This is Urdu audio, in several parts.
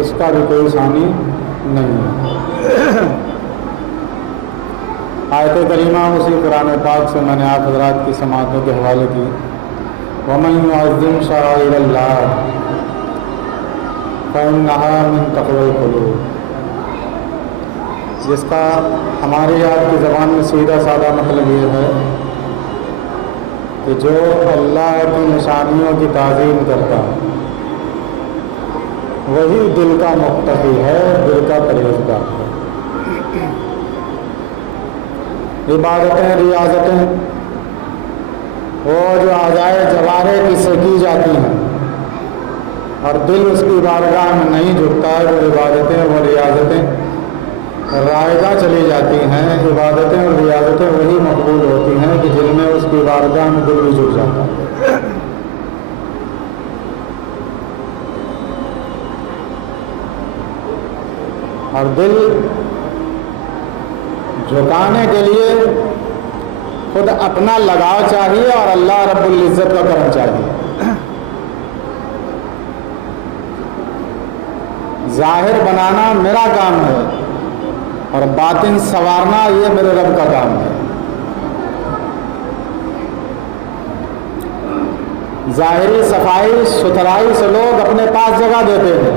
اس کا بھی کوئی ثانی نہیں ہے۔ آیت کریمہ اسی قرآن پاک سے میں نے آپ حضرات کی سماعتوں کے حوالے کی۔ وَمَن يُعَظِّمْ شَعَائِرَ اللَّهِ فَإِنَّهَا مِن تَقْوَى الْقُلُوبِ، جس کا ہماری آپ کی زبان میں سیدھا سادہ مطلب یہ ہے کہ جو اللہ کی نشانیوں کی تعظیم کرتا ہے وہی دل کا متقی ہے، دل کا پرہیزگار ہے۔ عبادتیں، ریاضتیں وہ جو اعضائے جوارح کی سے کی جاتی ہیں اور دل اس کی بارگاہ میں نہیں جھکتا ہے، وہ عبادتیں، وہ ریاضتیں رائگاں چلی جاتی ہیں۔ عبادتیں اور ریاضتیں وہی مقبول ہوتی ہیں کہ جن میں اس کی بارگاہ میں دل بھی جھک جاتا ہے۔ اور دل جھکانے کے لیے خود اپنا لگاؤ چاہیے اور اللہ رب العزت کا کرم چاہیے۔ ظاہر بنانا میرا کام ہے اور باطن سنوارنا یہ میرے رب کا کام ہے۔ ظاہری صفائی ستھرائی سے لوگ اپنے پاس جگہ دیتے ہیں۔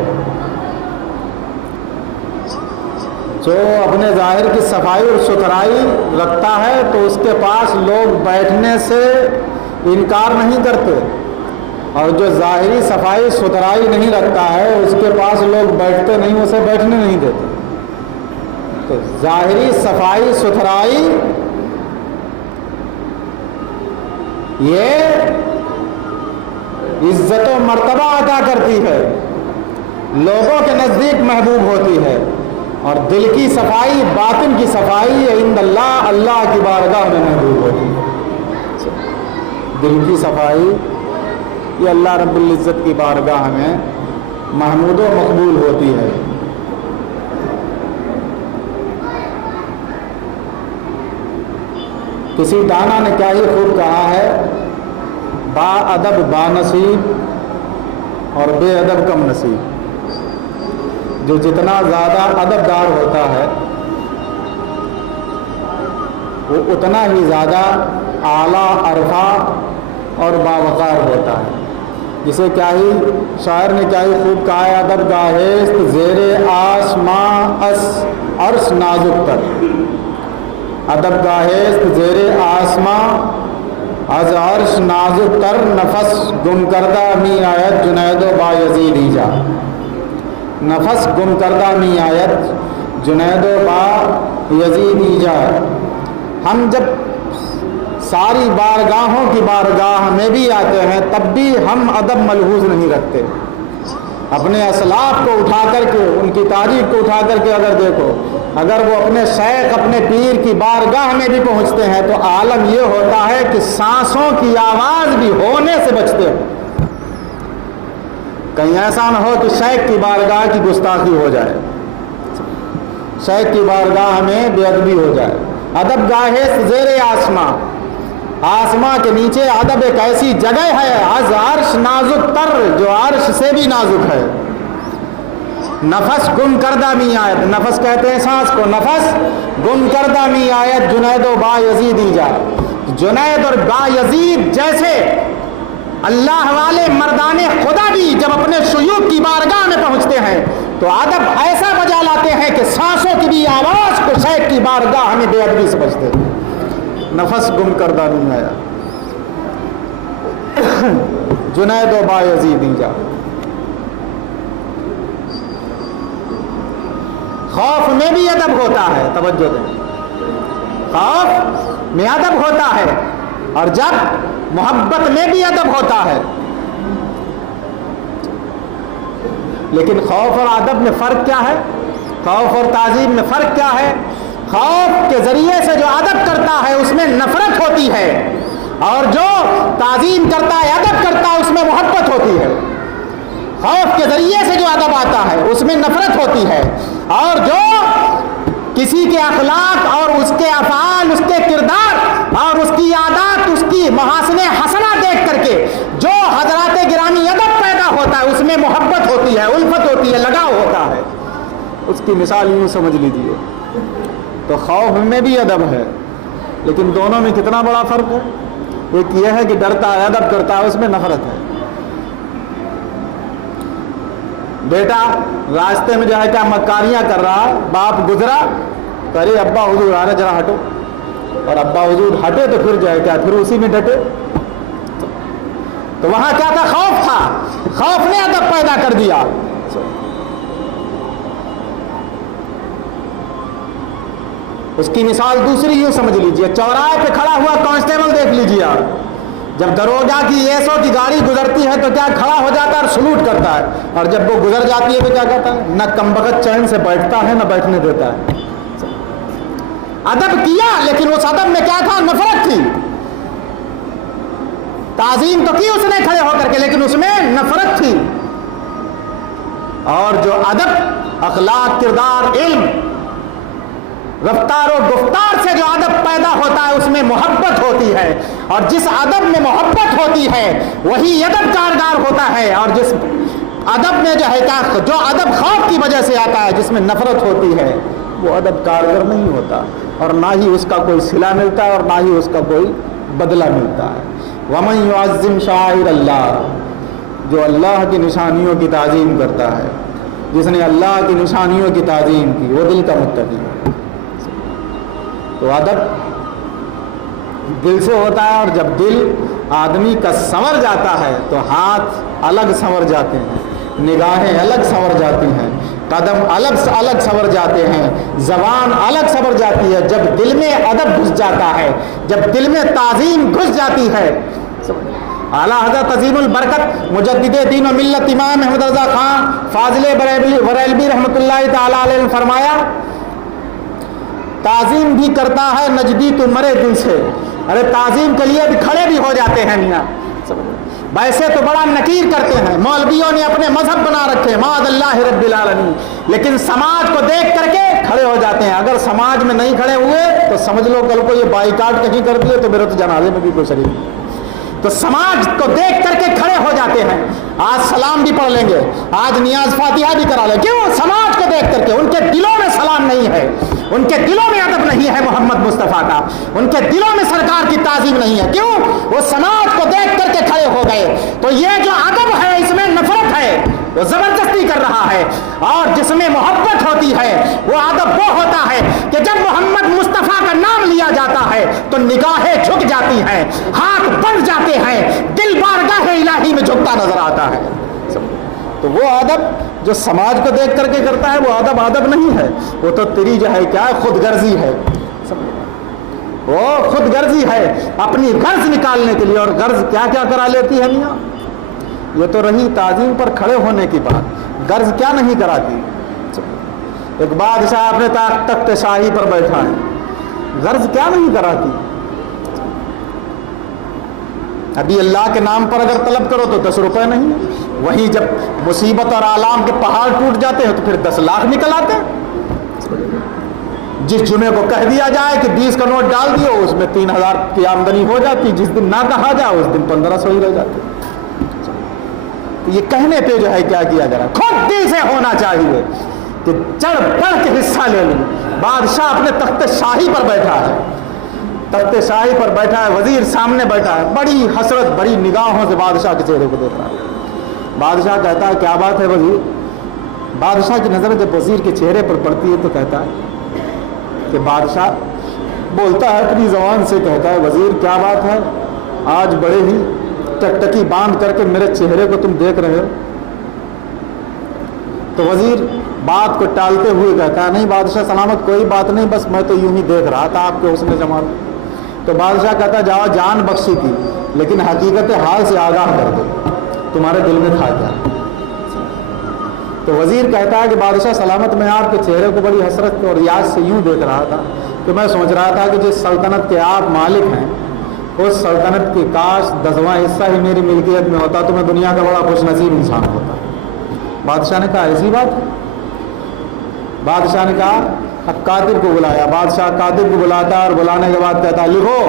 جو اپنے ظاہر کی صفائی اور ستھرائی رکھتا ہے تو اس کے پاس لوگ بیٹھنے سے انکار نہیں کرتے، اور جو ظاہری صفائی ستھرائی نہیں رکھتا ہے اس کے پاس لوگ بیٹھتے نہیں، اسے بیٹھنے نہیں دیتے۔ تو ظاہری صفائی ستھرائی یہ عزت و مرتبہ عطا کرتی ہے، لوگوں کے نزدیک محبوب ہوتی ہے، اور دل کی صفائی، باطن کی صفائی عند اللہ، اللہ کی بارگاہ میں محبوب ہوتی ہے۔ دل کی صفائی یہ اللہ رب العزت کی بارگاہ میں محمود و مقبول ہوتی ہے۔ کسی دانا نے کیا ہی خوب کہا ہے، با ادب با نصیب اور بے ادب کم نصیب۔ جو جتنا زیادہ ادب دار ہوتا ہے وہ اتنا ہی زیادہ اعلیٰ عرفہ اور باوقار ہوتا ہے۔ جسے کیا ہی شاعر نے کیا ہی خوب کہا ہے، ادب گاہست زیر آسماں اس عرش نازک تر، ادب گاہست زیر آسماں از عرش نازک تر، نفس گم کردہ می آیت جنید و بایزید ایجا، نفس گم کردہ می آیت جنید و بایزید ایجا۔ ہم جب ساری بارگاہوں کی بارگاہ میں بھی آتے ہیں تب بھی ہم ادب ملحوظ نہیں رکھتے۔ اپنے اسلاف کو اٹھا کر کے، ان کی تاریخ کو اٹھا کر کے اگر دیکھو، اگر وہ اپنے شیخ، اپنے پیر کی بارگاہ میں بھی پہنچتے ہیں تو عالم یہ ہوتا ہے کہ سانسوں کی آواز بھی ہونے سے بچتے ہیں۔ کہیں ایسا نہ ہو کہ شیخ کی بارگاہ کی گستاخی ہو جائے، شیخ کی بارگاہ میں بے ادبی ہو جائے۔ ادب گاہے زیر آسماں، آسماں کے نیچے ادب ایک ایسی جگہ ہے، از عرش نازک تر، جو عرش سے بھی نازک ہے۔ نفس گم کردہ می آیت، نفس کہتے ہیں سانس کو، نفس گم کردہ می آیت جنید و با یزید ایجا۔ جنید اور با یزید جیسے اللہ والے مردان خدا بھی جب اپنے شیوخ کی بارگاہ میں پہنچتے ہیں تو ادب ایسا بجا لاتے ہیں کہ سانسوں کی بھی آواز کو شیخ کی بارگاہ میں بے ادبی سے بچتے ہیں۔ نفس گم کردہ نہیں آیا جنید و با یزید ایجا۔ خوف میں بھی ادب ہوتا ہے، توجہ دیں، خوف میں ادب ہوتا ہے، اور جب محبت میں بھی ادب ہوتا ہے۔ لیکن خوف اور ادب میں فرق کیا ہے؟ خوف اور تعظیم میں فرق کیا ہے؟ خوف کے ذریعے سے جو ادب کرتا ہے اس میں نفرت ہوتی ہے، اور جو تعظیم کرتا ہے، ادب کرتا ہے، اس میں محبت ہوتی ہے۔ خوف کے ذریعے سے جو ادب آتا ہے اس میں نفرت ہوتی ہے، اور جو کسی کے اخلاق اور اس کے افعال، اس کے کردار اور اس کی عادات، اس کی محاسن حسنہ دیکھ کر کے جو حضرات گرامی ادب پیدا ہوتا ہوتا ہے، اس میں محبت ہوتی ہے، الفت ہوتی ہے، لگاؤ ہوتا ہے. اس کی مثال یوں سمجھ لیجیے. تو خوف میں بھی ادب ہے، لیکن دونوں میں کتنا بڑا فرق ہے. ایک یہ ہے کہ ڈرتا ہے، ادب کرتا ہے، اس میں نفرت ہے. بیٹا راستے میں جو ہے کیا مکاریاں کر رہا، باپ گزرا، ارے ابا حضور آ رہے ذرا ہٹو، اور ابا حضور ہٹے تو پھر جو ہے کیا پھر اسی میں ڈٹے. تو وہاں کیا تھا؟ خوف تھا. خوف نے ادب پیدا کر دیا. اس کی مثال دوسری یوں سمجھ لیجئے. چوراہے پہ کھڑا ہوا کانسٹیبل دیکھ لیجئے آپ، جب دروگا کی ایسو کی گاڑی گزرتی ہے تو کیا کھڑا ہو جاتا ہے اور سلوٹ کرتا ہے، اور جب وہ گزر جاتی ہے تو کیا کہتا ہے؟ نہ کمبخت چین سے بیٹھتا ہے نہ بیٹھنے دیتا ہے. ادب کیا، لیکن اس ادب میں کیا تھا؟ نفرت تھی. تعظیم تو کی اس نے کھڑے ہو کر کے، لیکن اس میں نفرت تھی. اور جو ادب، اخلاق، کردار، علم، رفتار و گفتار سے جو ادب پیدا ہوتا ہے اس میں محبت ہوتی ہے، اور جس ادب میں محبت ہوتی ہے وہی ادب کارگر ہوتا ہے. اور جس ادب میں جو ہے کیا، جو ادب خوف کی وجہ سے آتا ہے، جس میں نفرت ہوتی ہے، وہ ادب کارگر نہیں ہوتا، اور نہ ہی اس کا کوئی صلہ ملتا ہے، اور نہ ہی اس کا کوئی بدلہ ملتا ہے. وَمَن يُعَظِّمْ شَعَائِرَ اللَّهِ، جو اللہ کی نشانیوں کی تعظیم کرتا ہے، جس نے اللہ کی نشانیوں کی تعظیم کی، وہ دل کا متقی ہے. تو ادب دل سے ہوتا ہے، اور جب دل آدمی کا سنور جاتا ہے تو ہاتھ الگ سنور جاتے ہیں، نگاہیں الگ سنور جاتی ہیں، قدم الگ سنور جاتے ہیں، زبان الگ سنور جاتی ہے. جب دل میں ادب گھس جاتا ہے، جب دل میں تعظیم گھس جاتی ہے. اعلیٰ حضرت عظیم البرکت مجدد دین و ملت امام احمد رضا خان فاضل بریلوی رحمۃ اللہ تعالی علیہ نے فرمایا، تعظیم بھی کرتا ہے نجدی تو مرے دل سے. ارے تعظیم کے لیے بھی کھڑے بھی ہو جاتے ہیں میاں، ویسے تو بڑا نکیر کرتے ہیں، مولویوں نے اپنے مذہب بنا رکھے معاذ اللہ رب العالمین، لیکن سماج کو دیکھ کر کے کھڑے ہو جاتے ہیں. اگر سماج میں نہیں کھڑے ہوئے تو سمجھ لو کل کو یہ بائیکاٹ کہیں کر دیے تو میرے تو جنازے میں بھی کوئی شریک نہیں. تو سماج کو دیکھ کر کے کھڑے ہو جاتے ہیں. آج سلام بھی پڑھ لیں گے، آج نیاز فاتحہ بھی کرا لیں. کیوں؟ سماج کو دیکھ کر کے. ان کے دلوں میں سلام نہیں ہے، ان کے دلوں میں ادب نہیں ہے محمد مصطفیٰ کا، ان کے دلوں میں سرکار کی تعظیم نہیں ہے. کیوں؟ وہ سماج کو دیکھ کر کے کھڑے ہو گئے. تو یہ جو ادب ہے اس میں نفرت ہے، وہ زبردستی کر رہا ہے. اور جس میں محبت ہوتی ہے وہ ادب وہ ہوتا ہے کہ جب محمد مصطفیٰ کا نام لیا جاتا ہے تو نگاہیں جھک جاتی ہیں، ہاتھ بن جاتے ہیں، دل بارگاہ الہی میں جھکتا نظر آتا ہے. تو وہ ادب جو سماج کو دیکھ کر کے کرتا ہے وہ ادب نہیں ہے، وہ تو تیری جو ہے کیا خود غرضی ہے. وہ خود غرضی ہے، اپنی غرض نکالنے کے لیے. اور غرض کیا کیا کرا لیتی ہے میاں؟ یہ تو رہی تعظیم پر کھڑے ہونے کی بات، غرض کیا نہیں کراتی. ایک بادشاہ اپنے تخت شاہی پر بیٹھا ہے، غرض کیا نہیں کراتی. ابھی اللہ کے نام پر اگر طلب کرو تو 10 روپے نہیں، وہیں جب مصیبت اور آلام کے پہاڑ ٹوٹ جاتے ہیں تو پھر 10 لاکھ نکل آتے ہیں. جس جمعے کو کہہ دیا جائے کہ 20 کا نوٹ ڈال دیو، اس میں 3000 کی آمدنی ہو جاتی. جس دن نہ کہا جائے اس دن 1500 ہی رہ جاتے. یہ کہنے پہ جو ہے کیا کیا جا رہا ہے؟ خود دل سے ہونا چاہیے کہ چڑھ بڑھ کے حصہ لے لوں. بادشاہ اپنے تخت شاہی پر بیٹھا ہے، تخت شاہی پر بیٹھا ہے، وزیر سامنے بیٹھا ہے، بڑی حسرت بڑی نگاہوں سے بادشاہ کے چہرے کو دیکھ رہا ہے. بادشاہ کہتا ہے کیا بات ہے وزیر؟ بادشاہ کی نظر جب وزیر کے چہرے پر پڑتی ہے تو کہتا ہے کہ بادشاہ بولتا ہے اپنی زبان سے، کہتا ہے وزیر کیا بات ہے، آج بڑے ہی ٹکٹکی باندھ کر کے میرے چہرے کو تم دیکھ رہے ہو. تو وزیر بات کو ٹالتے ہوئے کہتا ہے نہیں بادشاہ سلامت کوئی بات نہیں، بس میں تو یوں ہی دیکھ رہا تھا آپ کے حسن جمال. تو بادشاہ کہتا ہے جاؤ جان بخشی تھی لیکن حقیقت حال سے آگاہ کر دو، تمہارے دل میں تھا کیا. تو وزیر کہتا ہے کہ بادشاہ سلامت میں آپ کے چہرے کو بڑی حسرت اور یاد سے یوں دیکھ رہا تھا کہ میں سوچ رہا تھا کہ جس سلطنت کے آپ مالک ہیں اس سلطنت کی کاش 10واں حصہ ہی میری ملکیت میں ہوتا تو میں دنیا کا بڑا خوش نصیب انسان ہوتا. بادشاہ نے کہا ایسی بات. بادشاہ نے کہا کاتب کو بلایا. بادشاہ کاتب کو بلاتا ہے اور بلانے کے بعد کہتا ہے لکھو.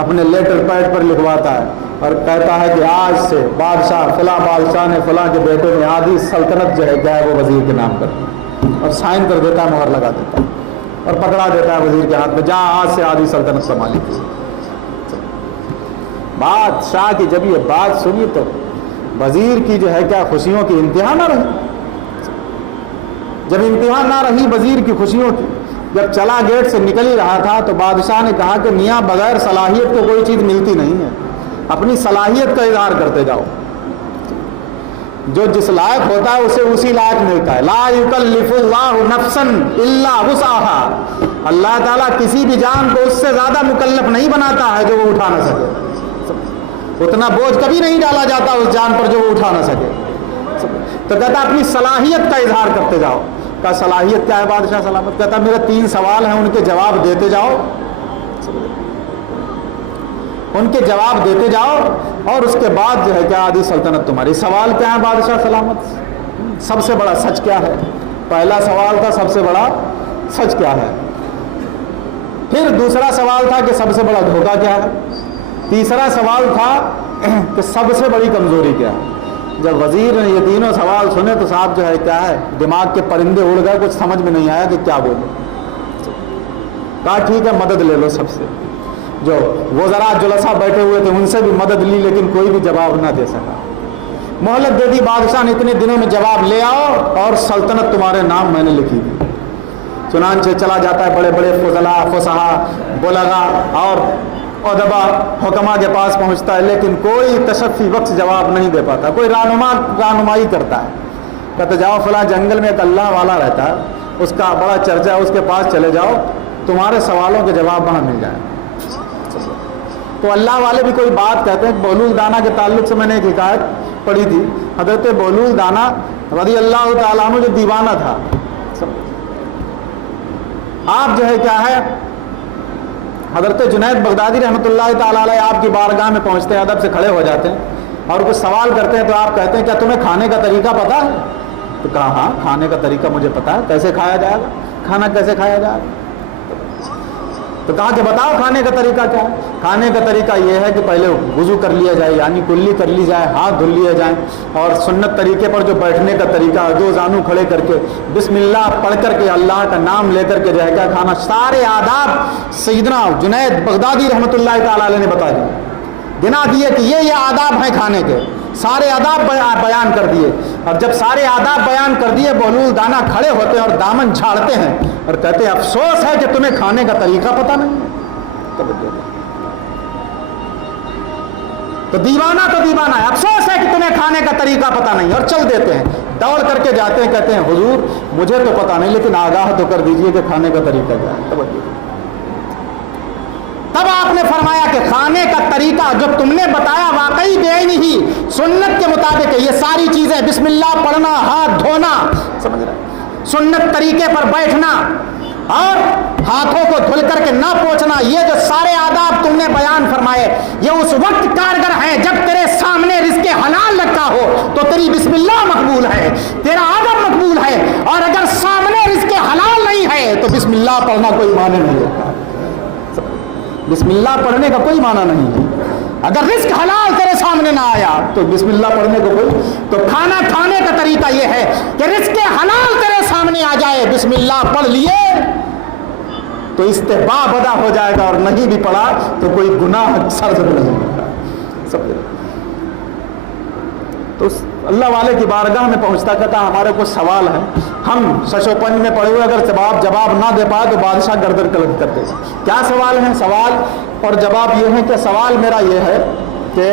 اپنے لیٹر پیڈ پر لکھواتا ہے اور کہتا ہے کہ آج سے بادشاہ فلاں بادشاہ نے فلاں کے بیٹے نے آدھی سلطنت جو ہے کیا ہے وہ وزیر کے نام کر اور سائن کر دیتا ہے، مہر لگا دیتا ہے اور پکڑا دیتا ہے وزیر کے ہاتھ میں، جہاں آج سے آدھی سلطنت سنبھالی تھی۔ بادشاہ کی جب یہ بات سنی تو وزیر کی جو ہے کیا خوشیوں کی انتہا نہ رہی۔ جب انتہا نہ رہی وزیر کی خوشیوں کی، جب چلا گیٹ سے نکل ہی رہا تھا تو بادشاہ نے کہا کہ میاں بغیر صلاحیت کو کوئی چیز ملتی نہیں ہے، اپنی صلاحیت کا اظہار کرتے جاؤ۔ جو جس لائق ہوتا ہے اسے اسی لائق ملتا ہے۔ لا یکلف اللہ نفسا الا وسعها، اللہ تعالیٰ کسی بھی جان کو اس سے زیادہ مکلف نہیں بناتا ہے جو وہ اٹھا نہ سکے۔ اتنا بوجھ کبھی نہیں ڈالا جاتا اس جان پر جو وہ اٹھا نہ سکے۔ تو کہتا اپنی صلاحیت کا اظہار کرتے جاؤ۔ کا صلاحیت کیا ہے بادشاہ سلامت؟ کہتا میرے 3 سوال ہیں، ان کے جواب دیتے جاؤ، ان کے جواب دیتے جاؤ اور اس کے بعد جو ہے کیا آدھی سلطنت تمہاری۔ سوال کیا ہے بادشاہ سلامت؟ سب سے بڑا سچ کیا ہے؟ پہلا سوال تھا سب سے بڑا سچ کیا ہے، پھر دوسرا سوال تھا کہ سب سے بڑا دھوکہ کیا ہے، تیسرا سوال تھا کہ سب سے بڑی کمزوری کیا ہے۔ جب وزیر نے یہ تینوں سوال سنے تو صاحب جو ہے کیا ہے دماغ کے پرندے اڑ گئے، کچھ سمجھ میں نہیں آیا کہ کیا بولے۔ کہا ٹھیک ہے مدد لے لو سب سے، جو وزراء جلساء بیٹھے ہوئے تھے ان سے بھی مدد لی لیکن کوئی بھی جواب نہ دے سکا۔ مہلت دے دی بادشاہ نے، اتنے دنوں میں جواب لے آؤ اور سلطنت تمہارے نام میں نے لکھی تھی۔ چنانچہ چلا جاتا ہے بڑے بڑے فضلاء فصحاء بلغاء اور ادبا حکما کے پاس پہنچتا ہے لیکن کوئی تشفی بخش جواب نہیں دے پاتا، کوئی رہنمائی کرتا ہے، کہتے جاؤ فلاں جنگل میں ایک اللہ والا رہتا ہے، اس کا بڑا چرچا ہے، اس کے پاس چلے جاؤ، تمہارے سوالوں کے جواب وہاں مل جائیں۔ تو اللہ والے بھی کوئی بات کہتے ہیں۔ بہلول دانا کے تعلق سے میں نے ایک حکایت پڑھی تھی، حضرت بہلول دانا رضی اللہ تعالیٰ عنہ جو دیوانہ تھا، آپ جو ہے کیا ہے حضرت جنید بغدادی رحمۃ اللہ تعالیٰ علیہ آپ کی بارگاہ میں پہنچتے ہیں، ادب سے کھڑے ہو جاتے ہیں اور کچھ سوال کرتے ہیں تو آپ کہتے ہیں کیا تمہیں کھانے کا طریقہ پتہ ہے؟ تو کہا ہاں کھانے کا طریقہ مجھے پتہ ہے، کیسے کھایا جائے گا، کھانا کیسے کھایا جائے گا؟ تو کہا کہ بتاؤ کھانے کا طریقہ کیا ہے؟ کھانے کا طریقہ یہ ہے کہ پہلے وضو کر لیا جائے، یعنی کلی کر لی جائے، ہاتھ دھل لیے جائیں، اور سنت طریقے پر جو بیٹھنے کا طریقہ ہے 2 زانو کھڑے کر کے بسم اللہ پڑھ کر کے اللہ کا نام لے کر کے جو ہے کیا کھانا۔ سارے آداب سیدنا جنید بغدادی رحمۃ اللہ تعالیٰ علیہ نے بتا دیے، گنا دیے کہ یہ آداب ہیں کھانے کے، سارے آداب بیان کر دیے۔ اور جب سارے آداب بیان کر دیے بہلول دانا کھڑے ہوتے ہیں اور دامن جھاڑتے ہیں اور کہتے ہیں افسوس ہے کہ تمہیں کھانے کا طریقہ پتہ نہیں ہے۔ تو دیوانہ ہے، افسوس ہے کہ تمہیں کھانے کا طریقہ پتہ نہیں، اور چل دیتے ہیں، دوڑ کر کے جاتے ہیں، کہتے ہیں حضور مجھے تو پتہ نہیں لیکن آگاہ تو کر دیجئے کہ کھانے کا طریقہ کیا ہے۔ تب آپ نے فرمایا کہ کھانے کا طریقہ جو تم نے بتایا واقعی بے عینی ہی سنت کے مطابق ہے، یہ ساری چیزیں بسم اللہ پڑھنا، ہاتھ دھونا، سمجھ رہے، سنت طریقے پر بیٹھنا اور ہاتھوں کو دھل کر کے نہ پوچھنا، یہ جو سارے آداب تم نے بیان فرمائے یہ اس وقت کارگر ہیں جب تیرے سامنے رزق حلال رکھا ہو تو تیری بسم اللہ مقبول ہے، تیرا آدب مقبول ہے، اور اگر سامنے رزق حلال نہیں ہے تو بسم اللہ پڑھنا کوئی معنی نہیں رکھتا۔ بسم اللہ پڑھنے کا کوئی معنی نہیں ہے، اگر رزق حلال تیرے سامنے نہ آیا تو بسم اللہ پڑھنے کو کوئی۔ تو کھانا کھانے کا طریقہ یہ ہے کہ رزق حلال تیرے سامنے آ جائے، بسم اللہ پڑھ لیے تو استحباب ادا ہو جائے گا، اور نہیں بھی پڑھا تو کوئی گناہ سرزد نہیں ہوگا۔ تو اللہ والے کی بارگاہ میں پہنچتا کہتا ہمارے کچھ سوال ہیں، ہم شش و پنج میں پڑھے ہوئے اگر جواب نہ دے پائے تو بادشاہ گردن کلک کرتے ہیں۔ کیا سوال ہیں؟ سوال اور جواب یہ ہے کہ سوال میرا یہ ہے کہ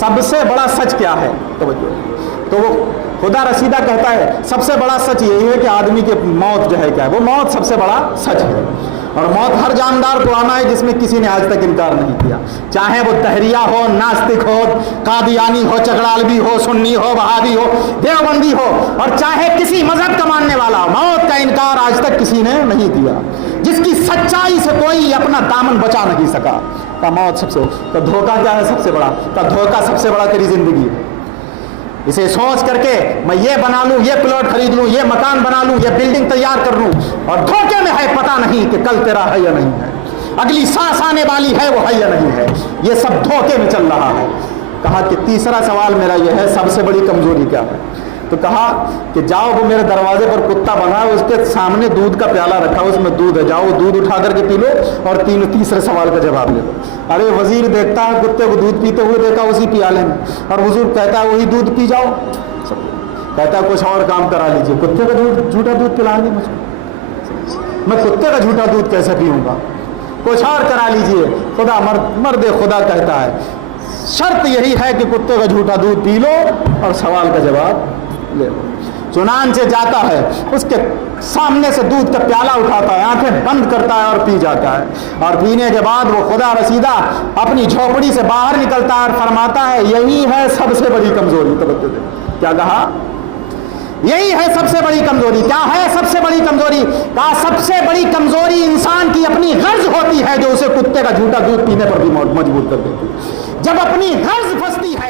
سب سے بڑا سچ کیا ہے؟ تو وہ خدا رسیدہ کہتا ہے سب سے بڑا سچ یہی ہے کہ آدمی کی موت جو ہے کیا ہے، وہ موت سب سے بڑا سچ ہے، اور موت ہر جاندار کو آنا ہے جس میں کسی نے آج تک انکار نہیں کیا، چاہے وہ تحریہ ہو، ناستک ہو، قادیانی ہو، چکڑالوی ہو، سنی ہو، وہابی ہو، دیوبندی ہو، اور چاہے کسی مذہب کا ماننے والا ہو، موت کا انکار آج تک کسی نے نہیں کیا۔ جس کی سچائی سے کوئی اپنا دامن بچا نہیں سکا، کا موت سب سے، تو دھوکہ کیا ہے سب سے بڑا؟ کا دھوکہ سب سے بڑا تیری زندگی ہے۔ اسے سوچ کر کے میں یہ بنا لوں، یہ پلاٹ خرید لوں، یہ مکان بنا لوں، یہ بلڈنگ تیار کر لوں، اور دھوکے میں ہے پتہ نہیں کہ کل تیرا ہے یا نہیں ہے۔ اگلی سانس آنے والی ہے وہ ہے یا نہیں ہے، یہ سب دھوکے میں چل رہا ہے۔ کہا کہ تیسرا سوال میرا یہ ہے سب سے بڑی کمزوری کیا ہے؟ تو کہا کہ جاؤ وہ میرے دروازے پر کتا بنا ہے، اس کے سامنے دودھ کا پیالہ رکھا اس میں دودھ ہے، جاؤ وہ دودھ اٹھا کر کے پی لو اور تیسرے سوال کا جواب لے لو۔ ارے وزیر دیکھتا ہے کتے کو دودھ پیتے ہوئے دیکھا اسی پیالے میں، اور حضور کہتا ہے وہی دودھ پی جاؤ، کہتا ہے کچھ اور کام کرا لیجیے، کتے کا دودھ جھوٹا دودھ پلائیں گے مجھ کو، میں کتے کا جھوٹا دودھ کیسے پیوں گا، کچھ اور کرا لیجیے۔ خدا مرد خدا کہتا ہے شرط یہی ہے کہ کتے کا جھوٹا دودھ پی لو اور سوال کا جواب لے لو۔ چنانچہ جاتا ہے، اس کے سامنے سے دودھ کا پیالہ اٹھاتا ہے، آنکھیں بند کرتا ہے اور پی جاتا ہے، اور پینے کے بعد وہ خدا رسیدہ اپنی جھوپڑی سے باہر نکلتا ہے اور فرماتا ہے یہی ہے سب سے بڑی کمزوری۔ توجہ دے، کیا کہا؟ یہی ہے سب سے بڑی کمزوری۔ کیا ہے سب سے بڑی کمزوری؟ کہا سب سے بڑی کمزوری انسان کی اپنی غرض ہوتی ہے جو اسے کتے کا جھوٹا دودھ پینے پر بھی مجبور کر دیتی ہے۔ جب اپنی غرض پھنستی ہے